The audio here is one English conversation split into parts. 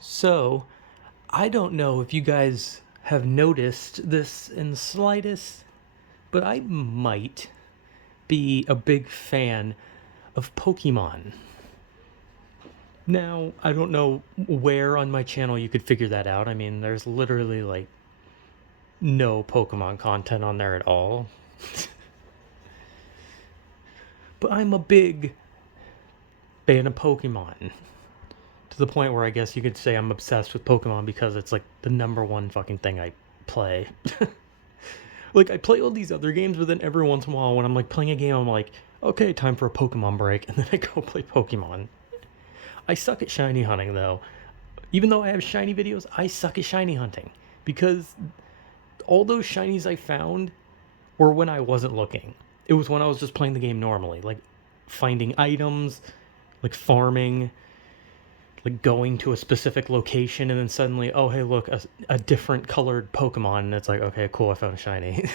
So, I don't know if you guys have noticed this in the slightest, but I might be a big fan of Pokemon. Now, I don't know where on my channel you could figure that out. I mean, there's literally like no Pokemon content on there at all. But I'm a big fan of Pokemon. To the point where I guess you could say I'm obsessed with Pokemon because it's like the number one fucking thing I play. Like, I play all these other games, but then every once in a while when I'm like playing a game, I'm like, okay, time for a Pokemon break, and then I go play Pokemon. I suck at shiny hunting though. Even though I have shiny videos, I suck at shiny hunting because all those shinies I found were when I wasn't looking. It was when I was just playing the game normally, like finding items, like farming, like going to a specific location, and then suddenly, oh hey, look, a different colored Pokemon, and it's like, okay, cool, I found a shiny.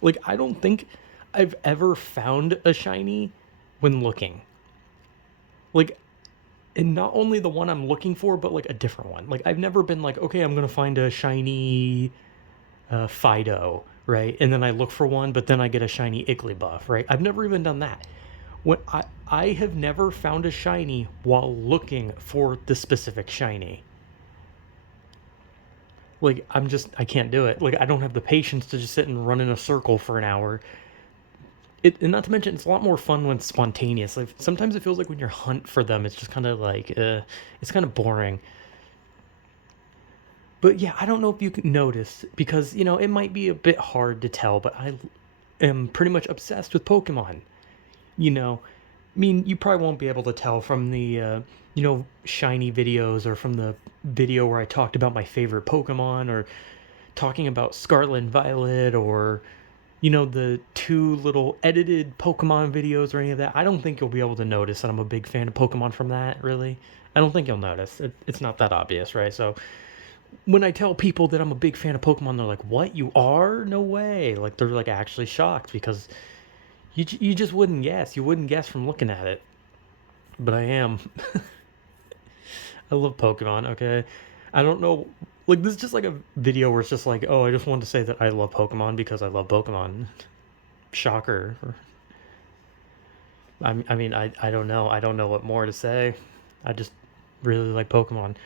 Like, I don't think I've ever found a shiny when looking. Like, and not only the one I'm looking for, but like a different one. Like, I've never been like, okay, I'm gonna find a shiny Fido, right? And then I look for one, but then I get a shiny Igglybuff, right? I've never even done that. When I have never found a shiny while looking for the specific shiny. Like, I can't do it. Like, I don't have the patience to just sit and run in a circle for an hour. And not to mention, it's a lot more fun when it's spontaneous. Like, sometimes it feels like when you hunt for them, it's just kind of like, it's kind of boring. But yeah, I don't know if you can notice because it might be a bit hard to tell, but I am pretty much obsessed with Pokemon. You know, I mean, you probably won't be able to tell from the shiny videos or from the video where I talked about my favorite Pokemon or talking about Scarlet and Violet or the two little edited Pokemon videos or any of that. I don't think you'll be able to notice that I'm a big fan of Pokemon from that, really. I don't think you'll notice. It's not that obvious, right? So when I tell people that I'm a big fan of Pokemon, they're like, "What? You are? No way!" Like, they're like actually shocked because you just wouldn't guess. You wouldn't guess from looking at it. But I am. I love Pokemon. Okay, I don't know. Like, this is just like a video where it's just like, oh, I just wanted to say that I love Pokemon because I love Pokemon. Shocker. I mean, I don't know. I don't know what more to say. I just really like Pokemon.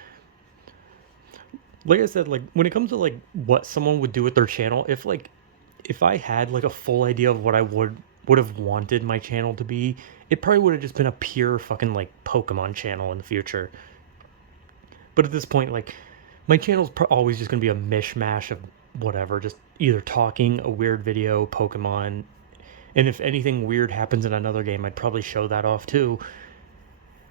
Like I said, like when it comes to like what someone would do with their channel, if I had like a full idea of what I would have wanted my channel to be, it probably would have just been a pure fucking like Pokemon channel in the future. But at this point, like, my channel's always just gonna be a mishmash of whatever, just either talking, a weird video, Pokemon, and if anything weird happens in another game, I'd probably show that off too.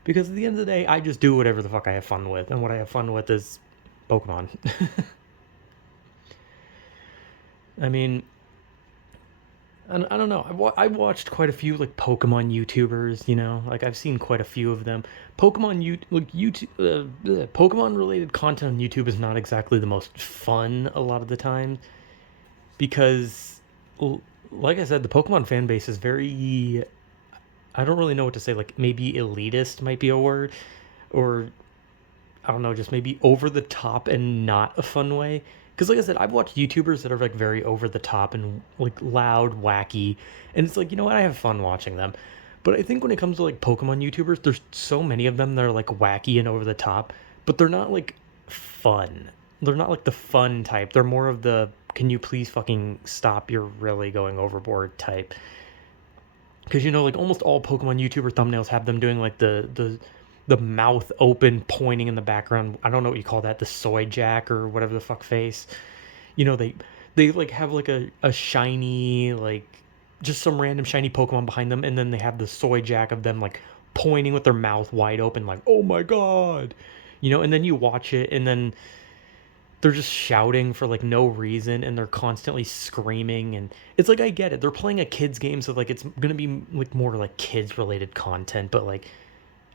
Because at the end of the day, I just do whatever the fuck I have fun with, and what I have fun with is Pokemon. I mean, I don't know. I've watched quite a few like Pokemon YouTubers. Like, I've seen quite a few of them. YouTube, Pokemon related content on YouTube is not exactly the most fun a lot of the time because, like I said, the Pokemon fan base is very. I don't really know what to say. Like, maybe elitist might be a word, or I don't know, just maybe over the top and not a fun way. Because, like I said, I've watched YouTubers that are like very over the top and like loud, wacky, and it's like, you know what, I have fun watching them. But I think when it comes to like Pokemon YouTubers, there's so many of them that are like wacky and over the top, but they're not like fun. They're not like the fun type. They're more of the can you please fucking stop? You're really going overboard type. Because like almost all Pokemon YouTuber thumbnails have them doing like the mouth open, pointing in the background. I don't know what you call that, the soy jack or whatever the fuck face. They like have like a shiny, like, just some random shiny Pokemon behind them, and then they have the soy jack of them like pointing with their mouth wide open, like, oh my god. And then you watch it, and then they're just shouting for like no reason, and they're constantly screaming, and it's like, I get it, they're playing a kids game, so like it's gonna be like more like kids related content, but like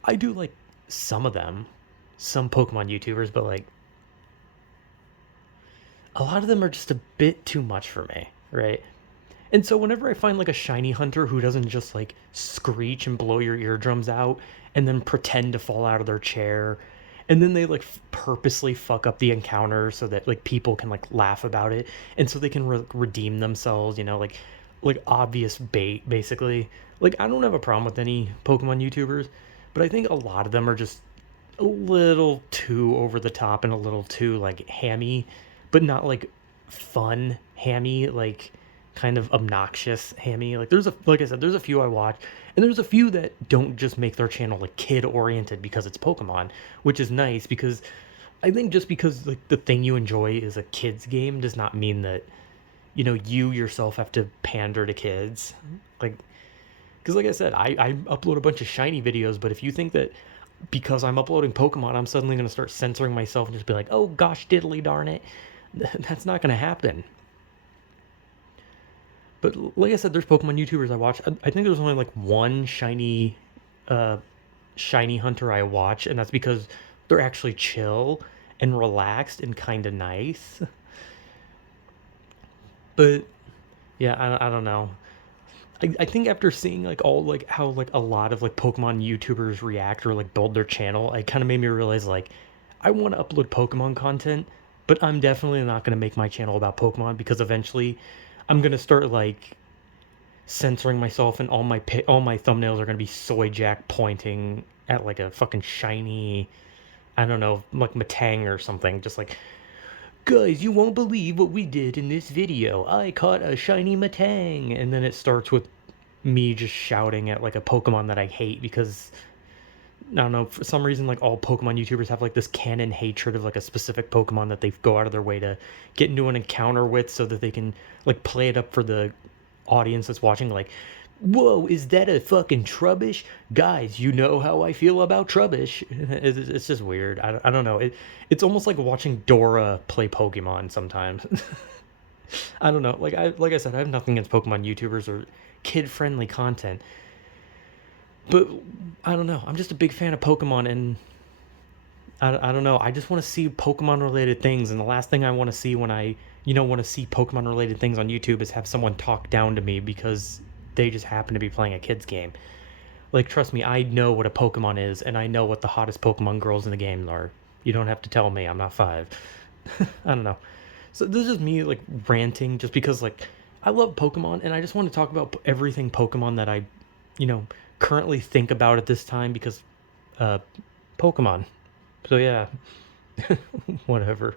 I do like some of them, some Pokemon YouTubers, but like a lot of them are just a bit too much for me, right? And so whenever I find like a shiny hunter who doesn't just like screech and blow your eardrums out and then pretend to fall out of their chair, and then they like purposely fuck up the encounter so that like people can like laugh about it, and so they can redeem themselves, like obvious bait basically. Like I don't have a problem with any Pokemon YouTubers, but I think a lot of them are just a little too over the top and a little too like hammy, but not like fun hammy, like kind of obnoxious hammy. Like like I said, there's a few I watch, and there's a few that don't just make their channel like kid oriented because it's Pokemon, which is nice because I think just because like the thing you enjoy is a kids game does not mean that you yourself have to pander to kids. Like because like I said, I upload a bunch of shiny videos, but if you think that because I'm uploading Pokemon, I'm suddenly going to start censoring myself and just be like, oh gosh, diddly darn it. That's not going to happen. But like I said, there's Pokemon YouTubers I watch. I think there's only like one uh, shiny hunter I watch, and that's because they're actually chill and relaxed and kind of nice. But yeah, I don't know. I think after seeing like all like how like a lot of like Pokemon YouTubers react or like build their channel, it kind of made me realize like I want to upload Pokemon content, but I'm definitely not going to make my channel about Pokemon because eventually I'm going to start like censoring myself and all my thumbnails are going to be Soy Jack pointing at like a fucking shiny, I don't know, like Matang or something, just like, guys, you won't believe what we did in this video. I caught a shiny Matang. And then it starts with me just shouting at like a Pokemon that I hate because I don't know, for some reason like all Pokemon YouTubers have like this canon hatred of like a specific Pokemon that they go out of their way to get into an encounter with so that they can like play it up for the audience that's watching like, whoa, is that a fucking Trubbish? Guys, you know how I feel about Trubbish. It's just weird. I don't know. It's almost like watching Dora play Pokemon sometimes. I don't know. Like I said, I have nothing against Pokemon YouTubers or kid-friendly content. But I don't know. I'm just a big fan of Pokemon, and I don't know. I just want to see Pokemon related things, and the last thing I want to see when I want to see Pokemon related things on YouTube is have someone talk down to me because they just happen to be playing a kids game. Like trust me, I know what a Pokemon is, and I know what the hottest Pokemon girls in the game are. You don't have to tell me. I'm not 5. I don't know. So this is me like ranting just because like I love Pokemon and I just want to talk about everything Pokemon that I, you know, currently think about at this time because uh Pokemon. So yeah, whatever.